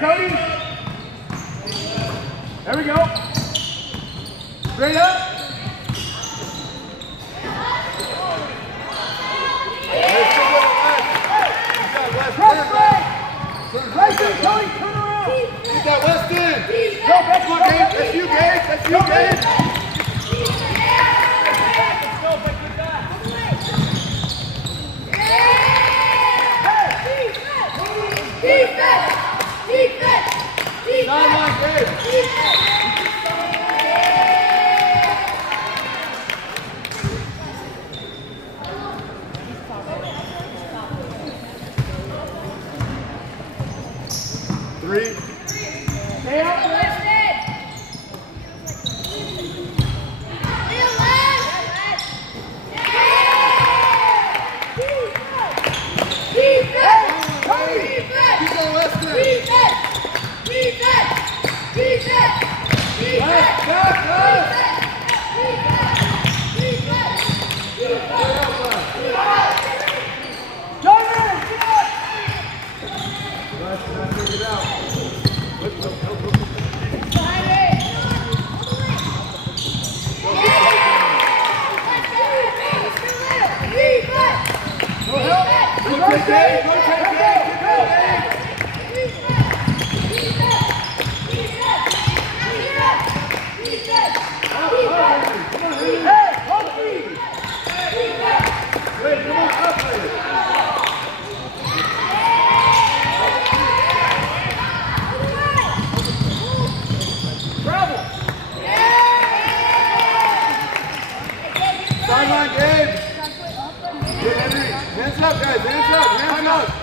Cody. There we go. Straight up. Weston, Cody, turn around. Keep that Weston. Go, Becky. Come on, Gage. That's you, Gage. That's you, Gage. Sideline, Gage. 3. Stay out there. Sideline, Gabe. Hands up, guys. Hands up. Hands up.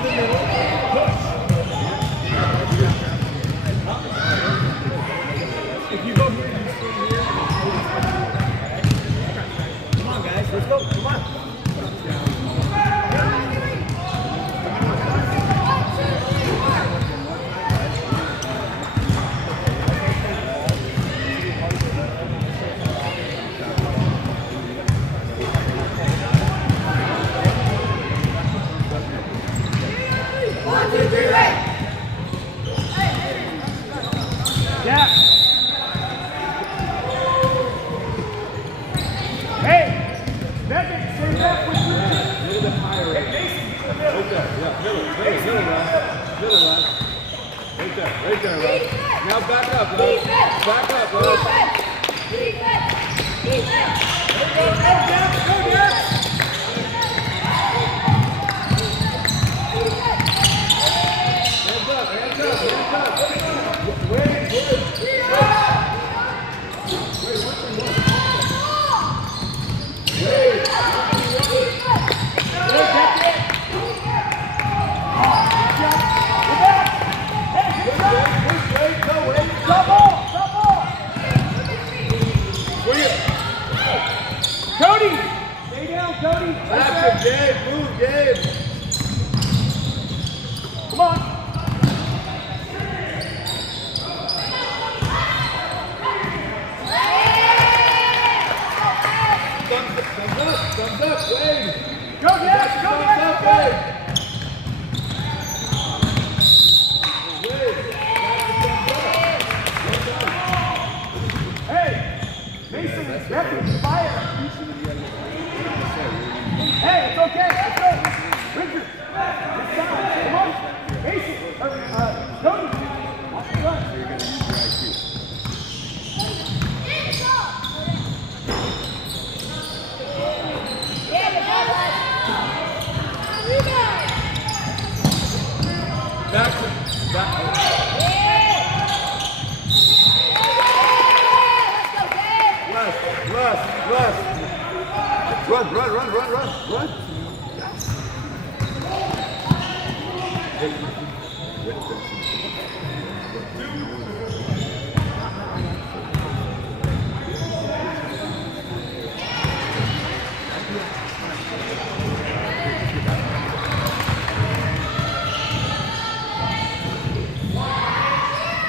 Time out. Right there, Rob. Now back up, Rob. Back up, Rob. Cody! Back to back. Left. Run.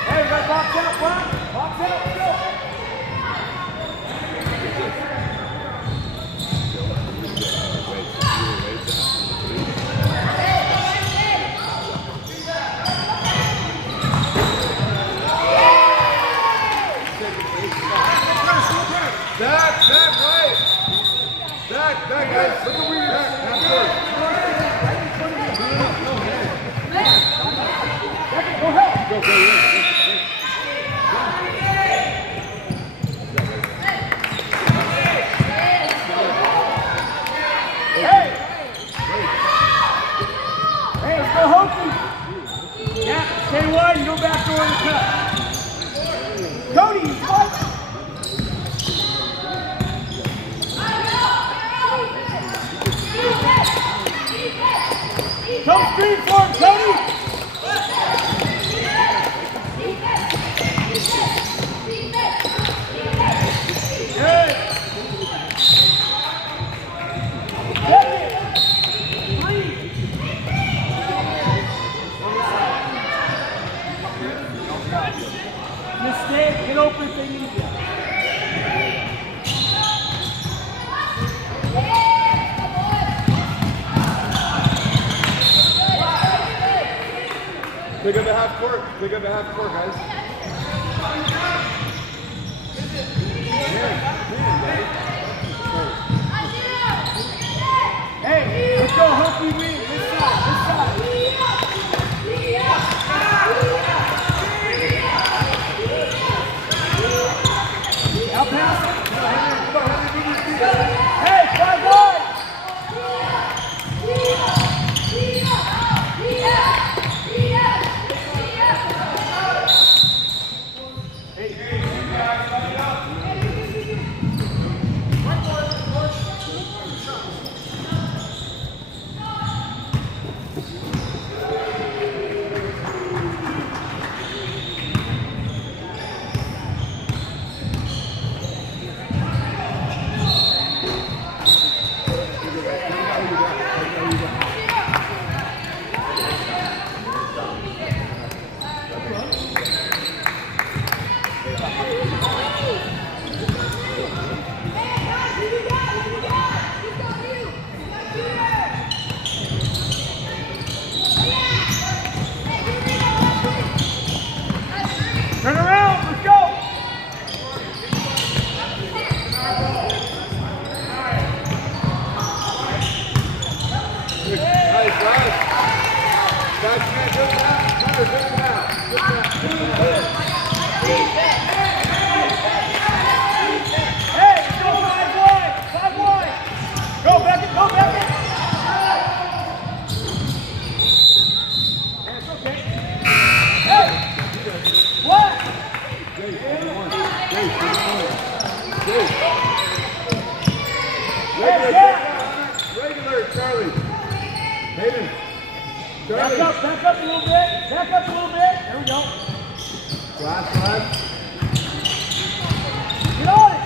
Hey, we got box out front. Box out, go. Back, guys. Look at where you're at. Half court. Go help. Go. Hey, let's go Hokie. Yeah, stay wide and go back door in the cut. Cody, what? Come screen for him, Cody! Good! Mistake, get open if they need you. Pick up the half court, guys. Hey, let's go, Hokie win. This side. Now pass it. Hey, 5 wide. Turn around, let's go! Nice. Guys, good now. Hey, go 5 wide! Go back it! That's okay. Hey! What? Regular, Charlie. Hayden. Back up a little bit. There we go. Last. Get on it.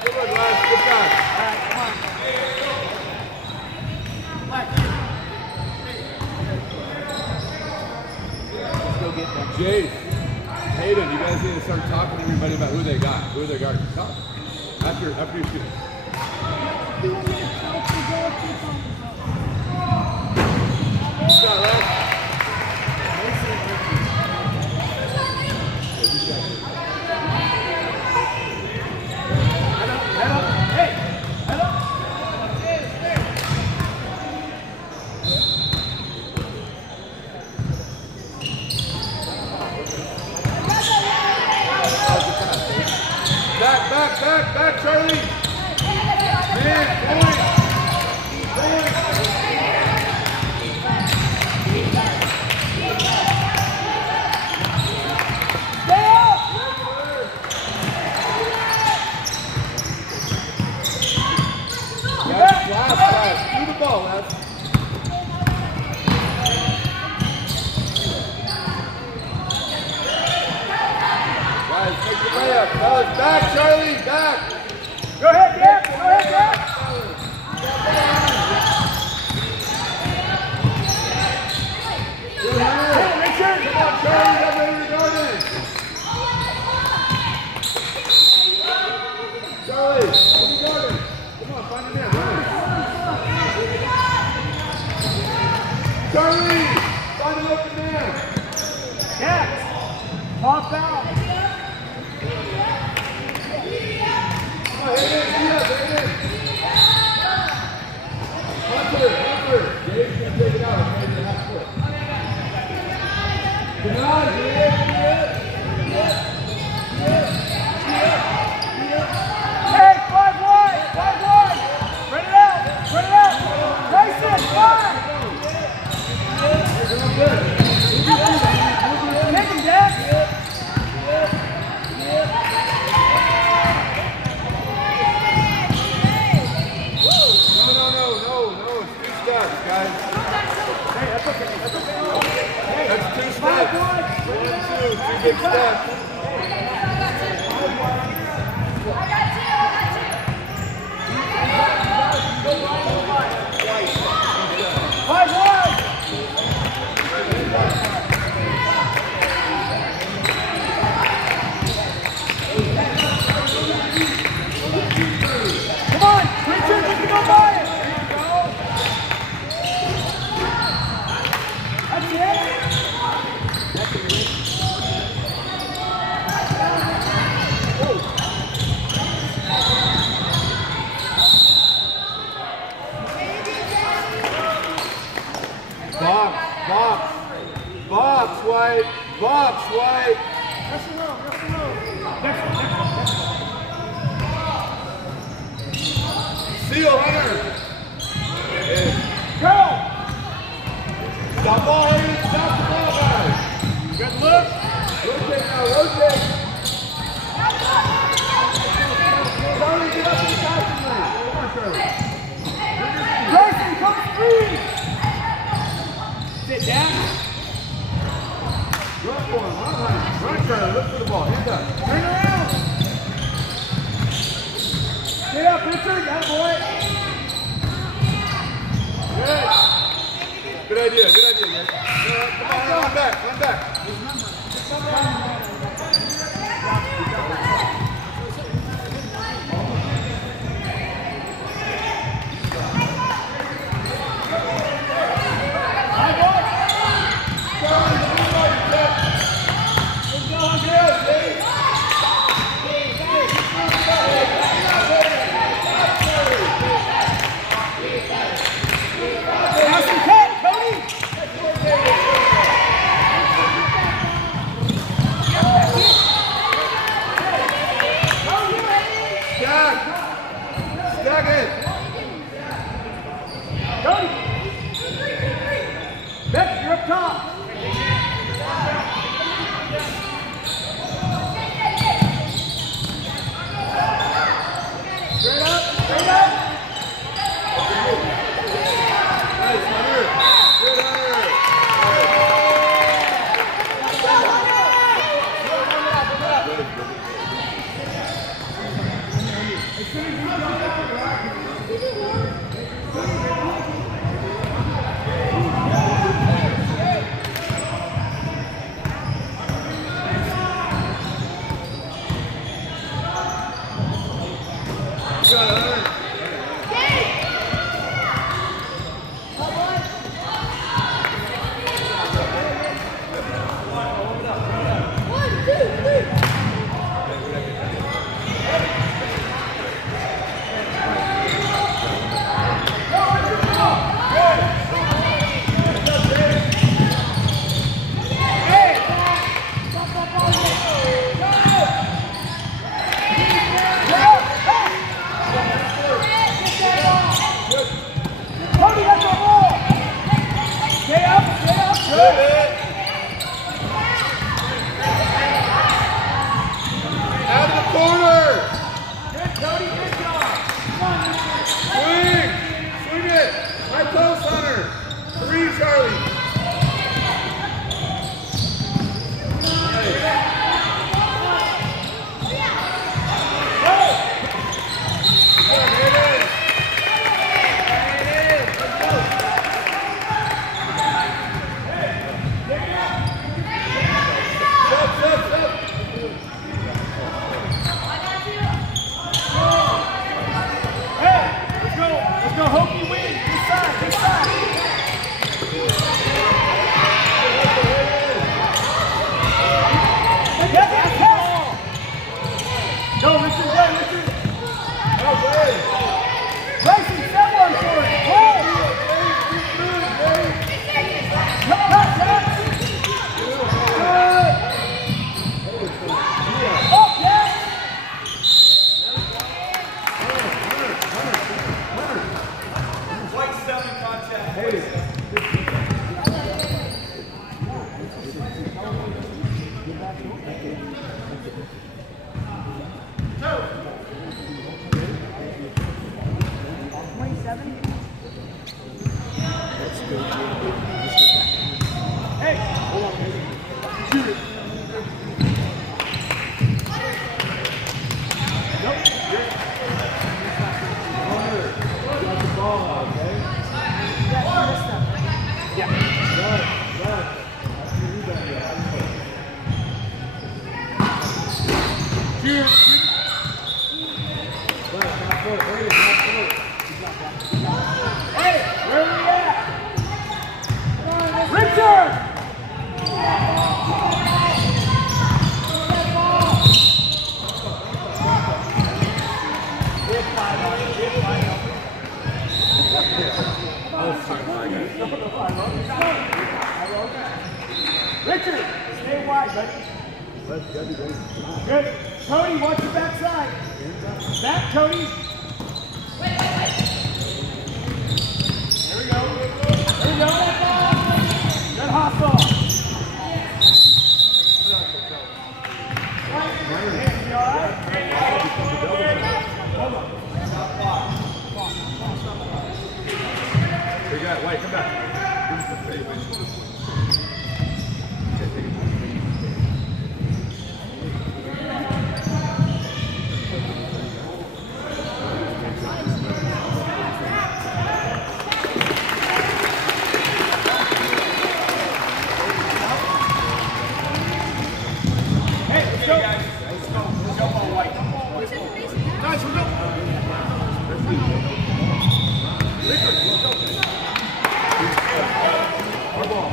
Good one, guys. Good job. All right, come on. Let's go get them. Jace, Hayden, you guys need to start talking to everybody about who they got, who they're guarding. Talk. After you shoot. Shot, right? Back. Back, Charlie. Man, point. Stay up. Last. Do the ball, Les. Guys, make the layup. Fellas, back, Charlie, back. Go ahead, Dad. Go ahead, Dad. Hey, Richard. Come on, Charlie. That's where you're going. Charlie, where you going? Come on, find a man. Charlie, find an open man. Yes. Pop out. Hit it. Hunter. Dave's going to take it out. Maybe the half foot. Come on, Dave. Hey, 5 wide. Run it out. Tyson, 5. Take him, Dad. No. It's 2 steps, guys. Hey, that's okay. That's 2 steps. 1, 2, 2 big steps. Five wide. Come on, Richard, you can go by it. That's it. Box, White. That's the road. Next one. Seal, Hunter. Go. Stop ball, Hayden. Stop the ball, guys. Good look. Rotate now. Charlie, get up in the passing lane. Come on, Charlie. Grayson, come free. Sit down. Run for him. Run, Charlie. Look for the ball. Hands up. Turn around. Get up, Richard. That boy. Good idea, guys. Come on, run back. Stack it. Cody. Beck, you're up top. Straight up. Nice, Hunter. Good, Hunter. Cheers. Hey, where are we at? Richard! Richard, stay wide, buddy. Good. Cody, watch your backside. Back, Cody. There we go. There we go. Good hustle. You all right? We got it. Wait, come back. Hey, let's go. Let's go. Let's go all white. Guys, we're going. Our ball.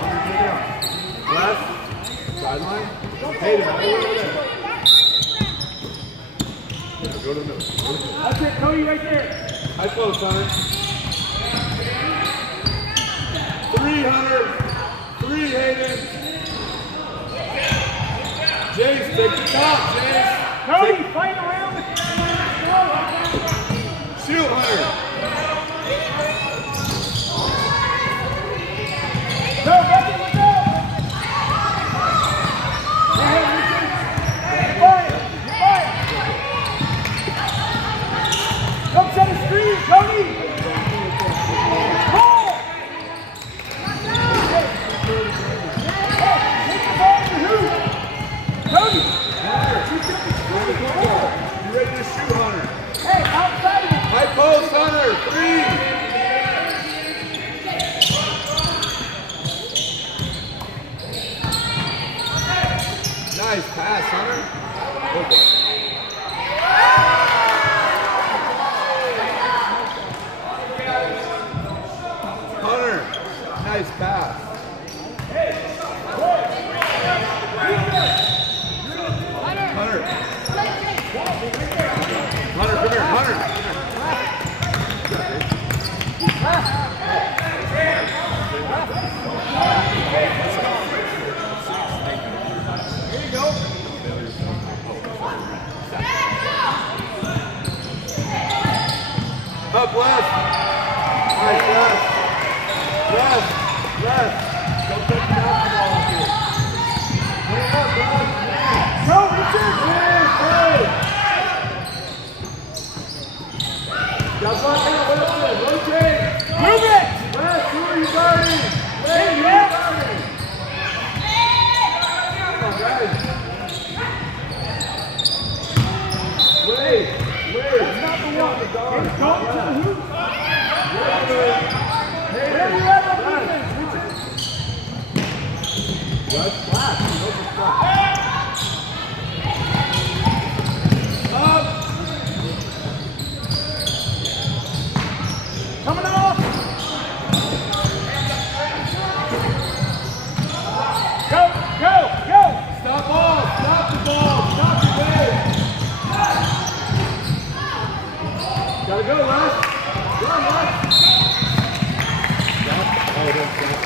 Left. Sideline. Hayden, all the way there. Yeah, go to the middle. That's it, Cody, right there. High close, Hunter. 300. 3, Hayden. Jace, take the top, Jace. Cody, fight around the Shoot, Hunter. Go, buddy, let's go. Hey, Richard. Fire. Fire. Come set a screen, Cody. Ball. Hey, take the ball to who? Cody. You ready to shoot, Hunter? Hey, outside of it. High post, Hunter. 3. Nice pass, Hunter. Good boy. Hunter, nice pass. Hunter. Hunter, come here, Hunter. Here you go. Up left. Nice left. Left. Left. Don't take the basketball off here. Put it up, bro. Go, Richard. Just like that. What is it? Rotate. Move it. Left. Who are you guarding? Hey, left. Come on, guys. Wait. That's not the one. It's going to the hoop. Hey, Where you at on defense, Richard? That's flat. Those are flat. Up. Coming off. Go, go, go. Stop ball. Stop the ball. Stop the way. Gotta go, Les. Go on, Les. Stop. Oh, don't stop.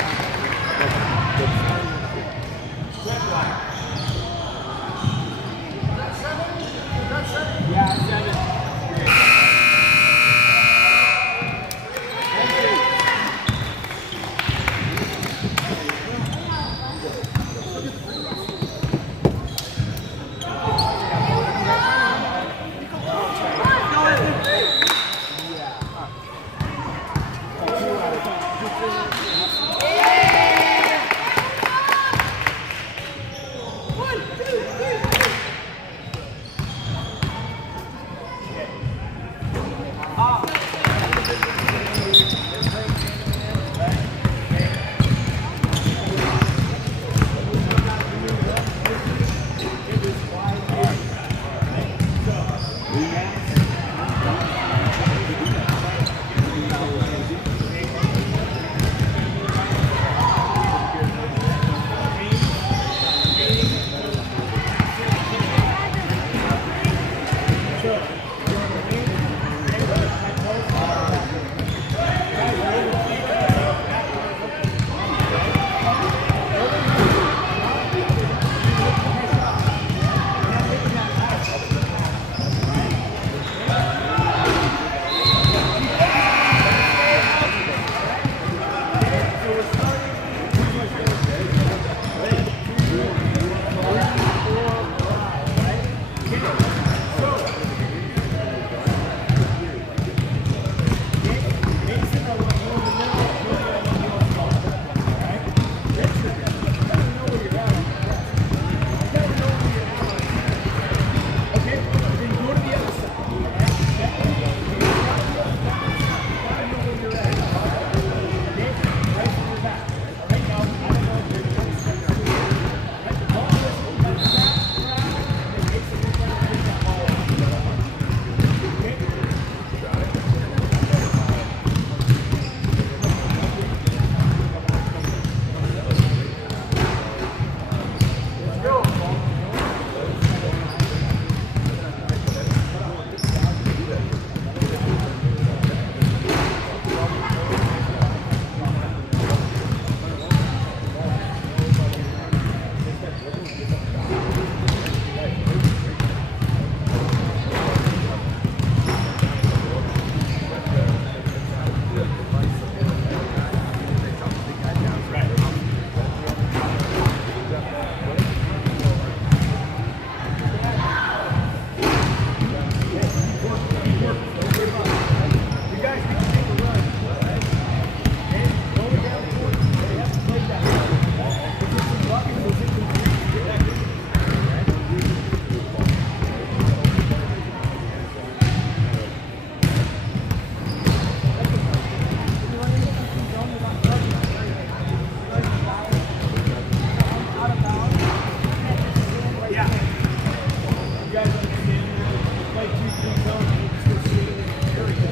play 2-3 zone and you just go sit in the area.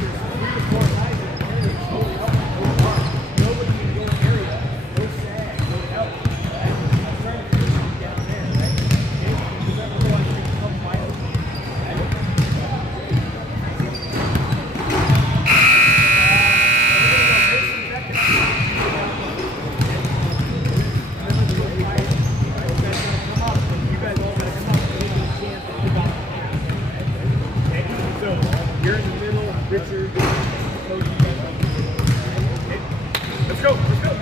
There's 3 to 4 guys in the area. Go up, go hard. Nobody can go in the area. Go sag, go help. Right? I'm trying to finish it down there, right? Okay? Because I really want to make some final game. Right? You're in the middle, Richard, Cody, okay? Let's go, let's go.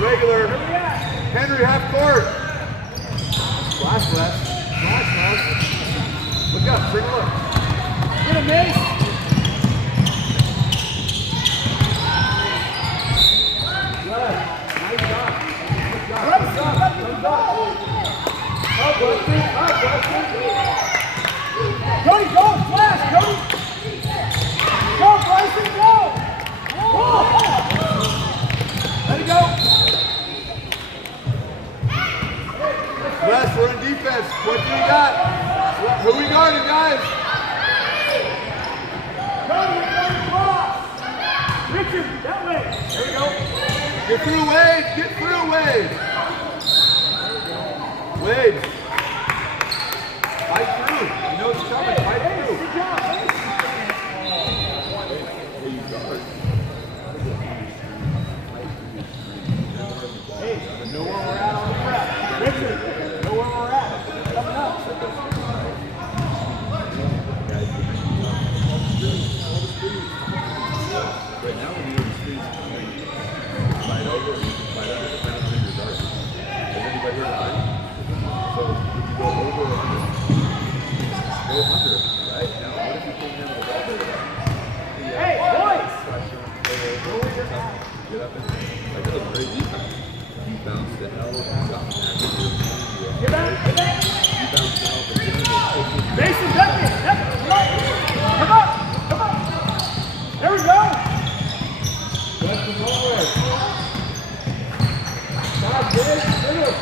Regular. Henry half court. Flash left. Flash left. Look up. Bring a look. Get him, Mace. Nice job. Thumbs up. Up, Weston. Up, Weston. Cody, go. Flash, Cody. Go, Bryson, go. Let it go. Wes, we're in defense. What do we got? Who we guarding, guys? Cody, we're going across. Richard, that way. There we go. Get through, Wade. Get through, Wade. Wade. Fight through. You know it's coming. Fight through. Good job, Mace. Hey, know where we're at on the prep. Richard, know where we're at. Coming up. Right now, when you're in the streets, fight over, you can fight under, depending on who you're guarding. Has anybody here fighting? So, if you go over or under? Go under, right? Now, what if you came in with a ball over? Hey, boys! Go over, get up and, like, that was great defense. You bounced the hell, you got back, Get back, get back! you bounced the hell, but then you Mason, duck it! Come up! Come up! There we go! That's the forward. Stop, Dave. Middle.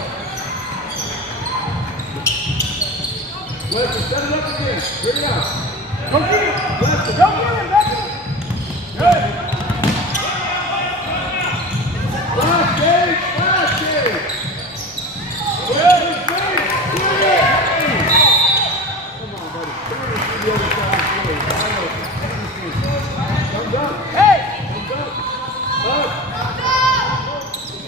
Weston, set it up again. Here we go. Go get it! Weston. Go get it! That's it! Good! Flash, Dave. Flash, Dave. Good! Come on, buddy. Turn it to the other side. Thumbs up. Hey! Thumbs up. Up.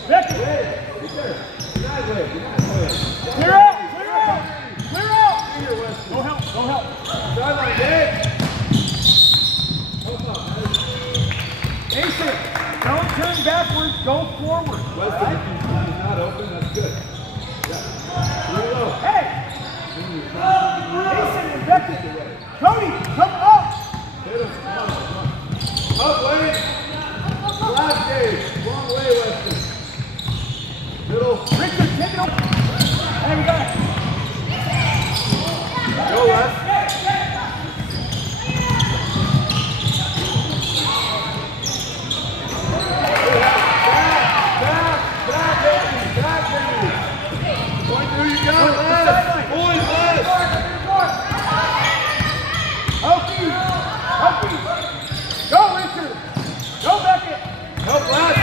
Becky! Wade. Right there. Denied, Wade. Denied, Wade. Clear out! Clear out! Clear out! Here, Weston. Go help! Go help! Sideline, Dave. Help up. Mason, don't turn backwards, go forward. Weston, if he's not open, that's good. Yeah. Here we go. Hey! Mason and Becky! Cody, come up! Hit him. Come on. Come on. Up, Wade. Flash, Dave. Wrong way, Weston. Middle. Richard, take it over! Hey, we got it! Go, Wes. Back, baby. Point who you got, Les. Boys, Les. Hokey! Hokey! Go, Richard! Go, Beckett! Help, Les.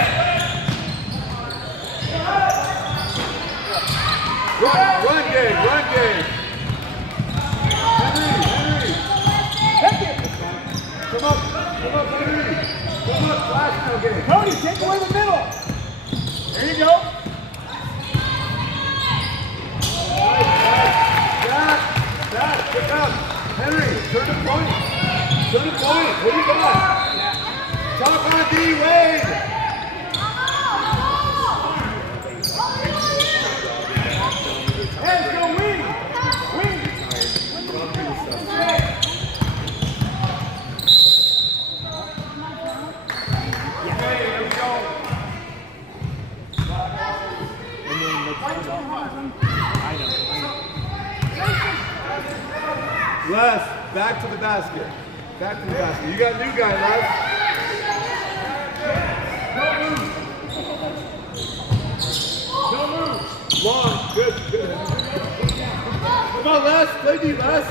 Run game, run game. Henry. Beckett! Come up, Henry. Come up, flash now game. Cody, take away the middle! There you go! point. To the point. What do you got? Talk on D, Wade. Hey, go wing. Wing. Hey, there we go. Les, back to the basket. Back to the basket. You got a new guy, Les. Don't move. Long. Good, good. Come on, Les. Play D, Les.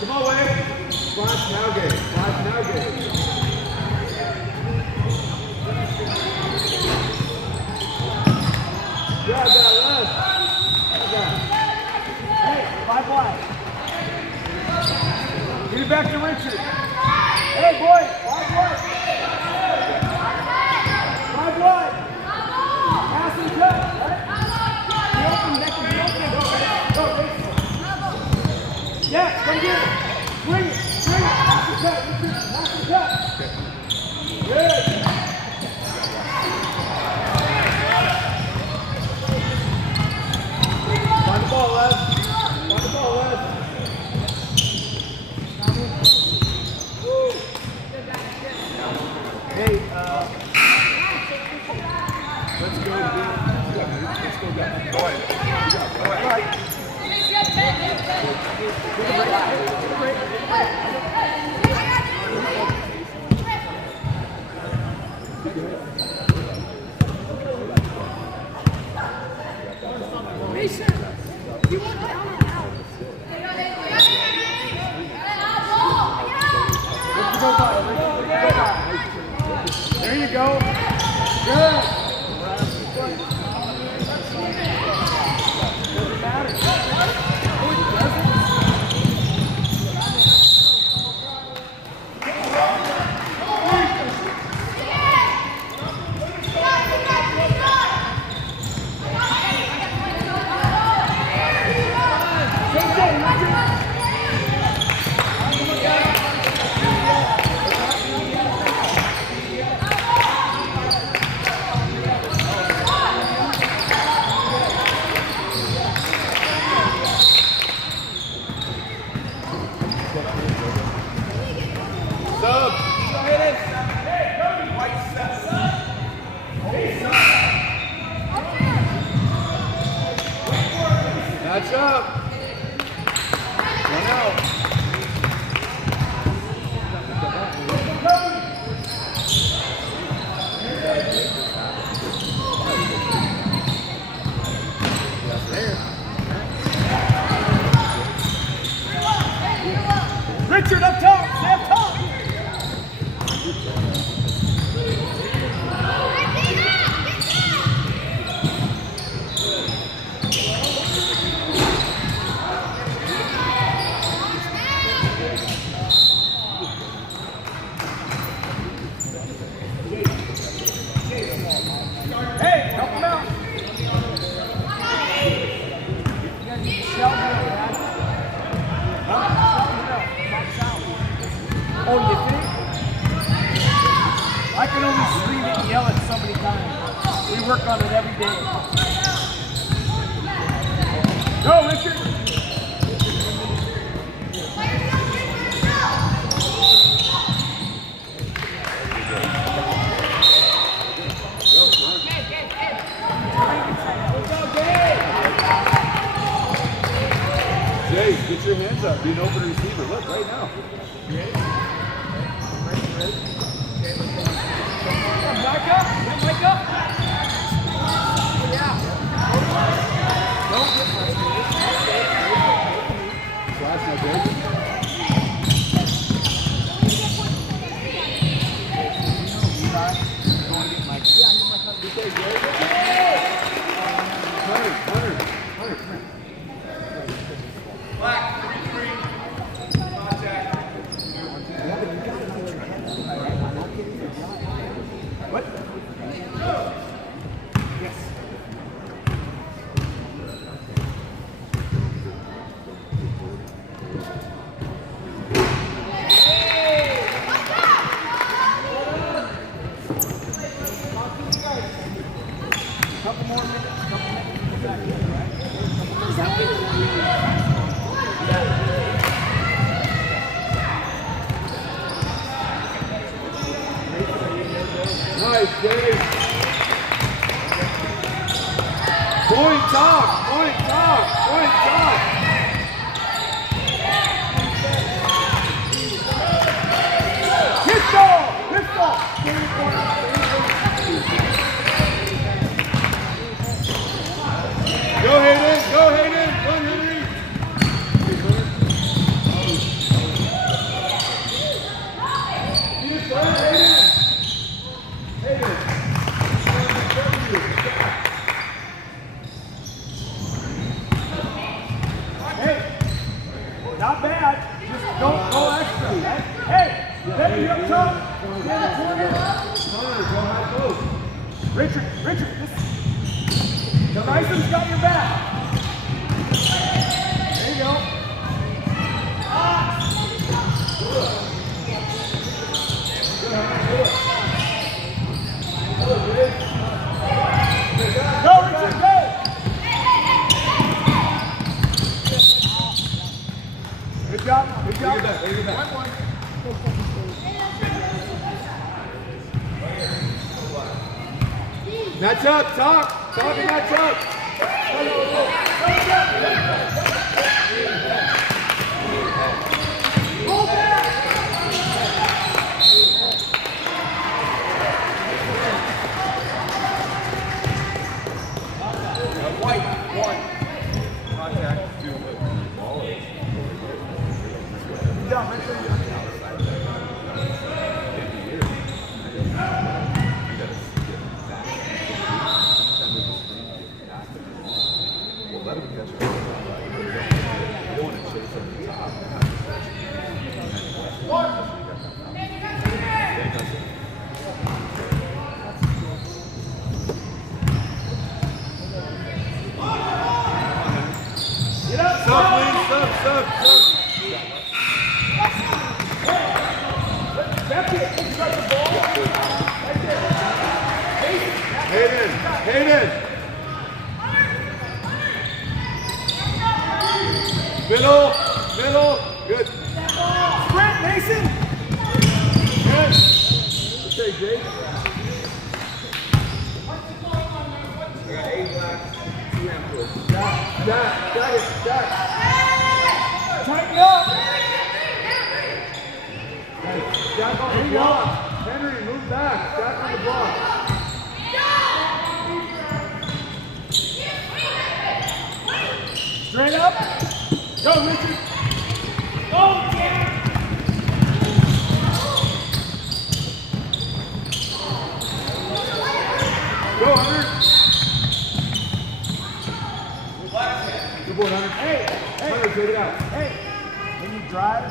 Come on, Wade. Flash now game. Flash now game. Grab that, Les. Grab that. Hey, 5 wide. Give it back to Richard. Hey, boy, 5 wide. 5 wide. Pass and cut, right? Be open, neck and be open. Go, yeah, come get it. Bring it. Pass and cut, Richard. Pass and cut. Good. Find the ball, Les. Find the ball, Les. Hey, Let's go, dude. Let's go, guys. Go ahead. Go ahead. there you go. Good. Doesn't matter. Sub. Match up. One out. Richard up top. Stay up top. Hey, help him out. Oh, you think? I can only scream it and yell it so many times. We work on it every day. Go, Richard. Jay, get your hands up. Be an open receiver. Look, right now. Back up. Back up. Yeah. Don't get Flash now, Jay. Hunter. Black, 3-3. Contact. more minutes, couple minutes, come back in, right? Nice, Dave. Point top, point top, point top. Pistol! Pistol! Go Hayden, go Hayden, run Henry. Yes, sir, Hayden. Hayden. Hey, not bad. Just don't go extra. Right? Hey, Becky up top. Get in the corner. Connor, go high post. Richard, this. Tyson's got your back. There you go. Go, Richard, go! Good job, good job. Get back. Match up, talk and match up. White, one. Contact, two. Ball is. Good job, Richard. Well, let him catch it. You don't want to chase him to the top. Get up, Sub, please, sub. That's it. You got the ball. Right there. Hayden. Middle, good. Sprint, Mason. Good. Okay, Jake. Jack. Tighten up. Jack on the block. Henry, move back. Jack on the block. Straight up. Go, Richard. Go, yeah. Go, Hunter. Good boy, Hunter. Hey. Hunter, take it out. Hey. When you drive,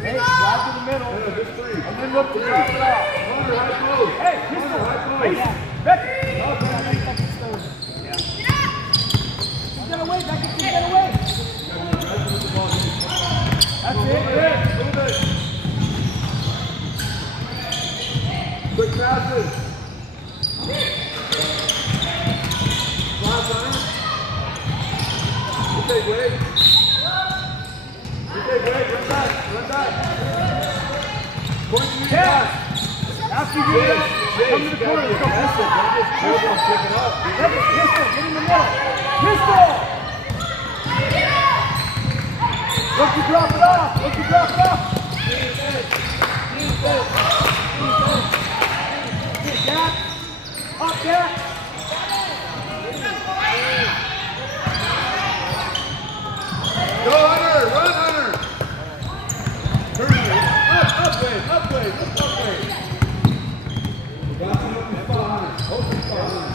drive to the middle. No, just three. And then look to drive it off. Hunter, high post. Hey, Hunter, high post. Mason. Becky. Get away, Becky. Get away. That's it. Move it. Quick passes. Pass, Hunter. You take Wade. Run back. Point to the pass. After you do that, come to the corner. Let's go pistol. Pick it up. Becky, pistol. Get in the middle. Pistol. Look to drop it off. Jack. Up, Jack. Go, Hunter. Run, Hunter. Turn it. Up, Wade. Got some open spot, Hunter. Open spot, Hunter.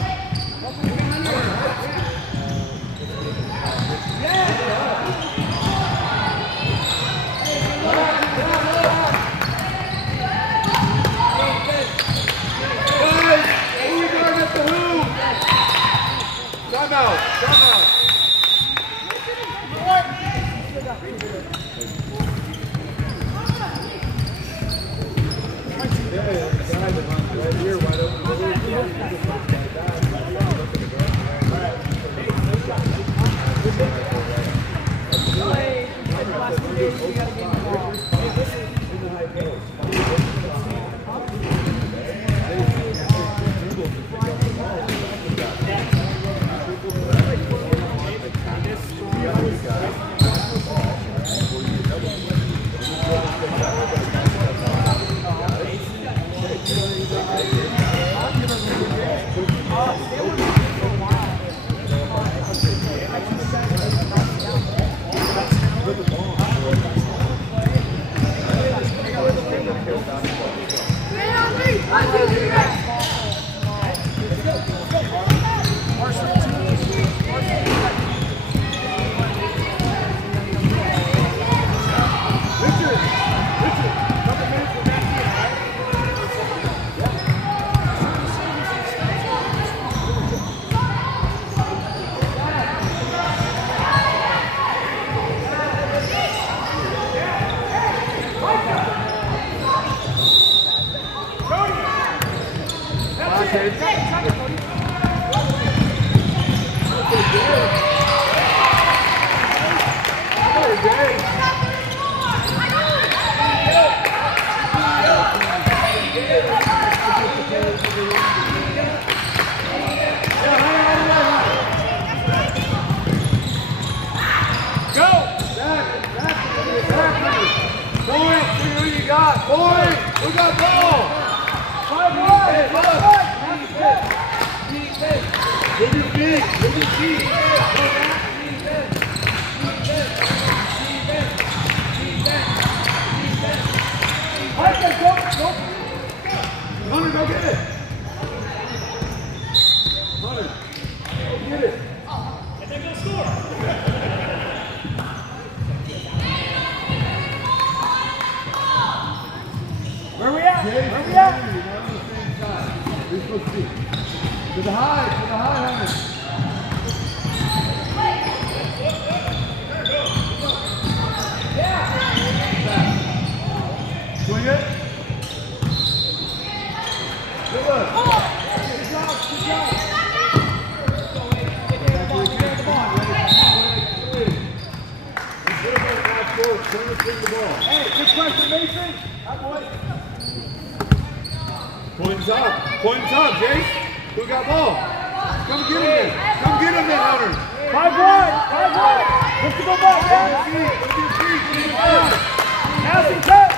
Timeout. Right here, wide open. Points up, Jace. Who got ball? Come get him then. Come get him then, Hunter. 5-1. Let's go back, guys. Passing cut.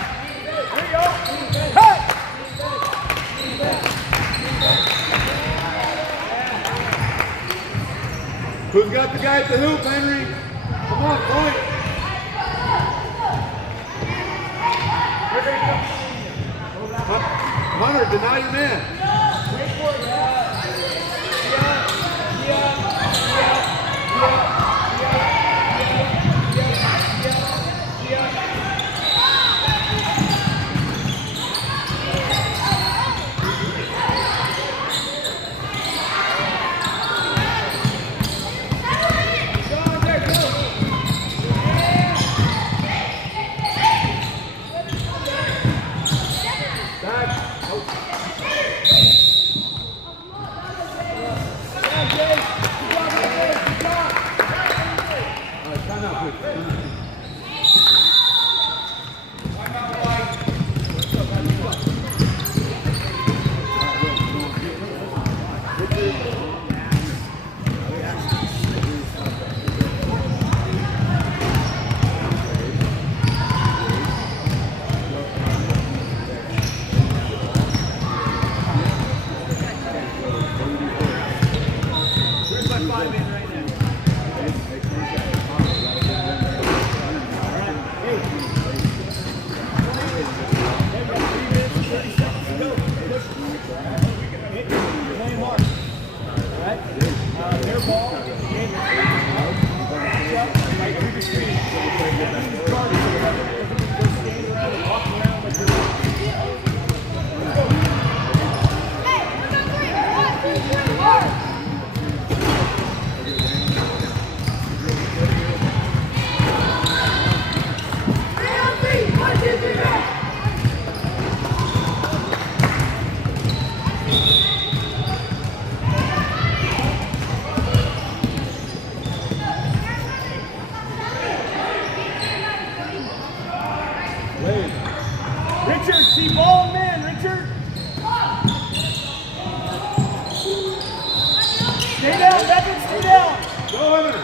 There you go. Cut. Who's got the guy at the hoop, Henry? Come on, point. Hunter, deny your man. Wait for it, Richard, see ball and man, Richard. Stay down, Beckett, stay down. Go, Hunter.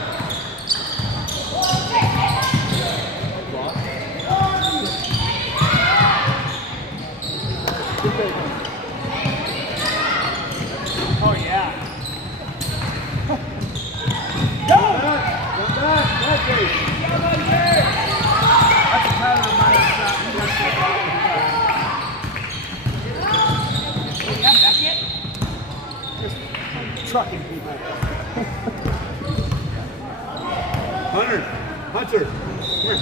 trucking people. Hunter. Hunter. Come here.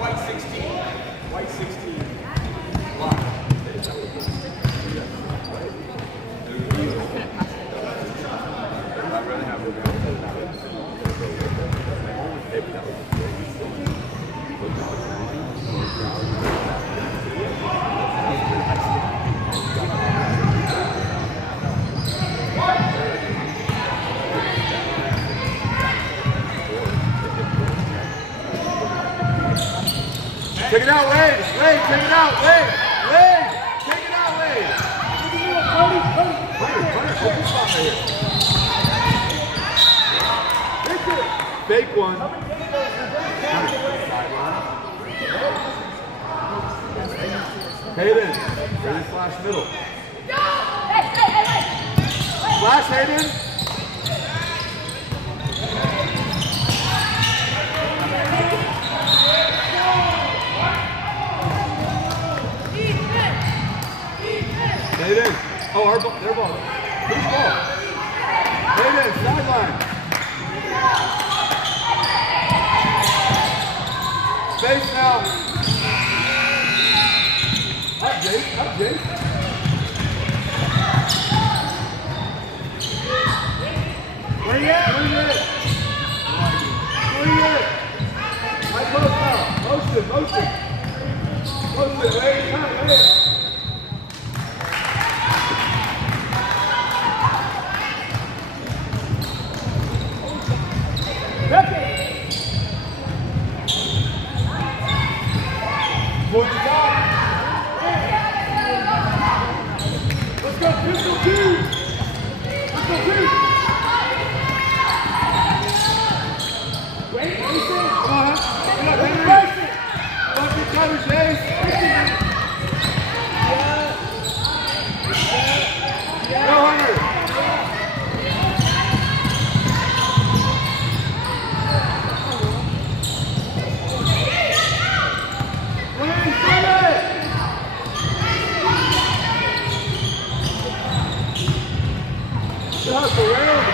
White 16. White 16. I'd rather have a Take it out, Wade. Wade, take it out. Wade. Wade, take it out, Wade. Hunter, take this spot right here. Fake one. Hayden, ready flash middle. Flash, Hayden. Hayden. Oh, our ball, their ball. Whose ball? Hayden, sideline. Space now. Up, Jake. Up, Jake. Bring it. Bring it. Bring it. High post now. Motion, motion. Motion, Wade. Come, Wade. Point the top. Let's go, pistol two. Pistol two. Wait, come on, Henry. Fuck your cover, Chase. Go, Hunter. Hustle,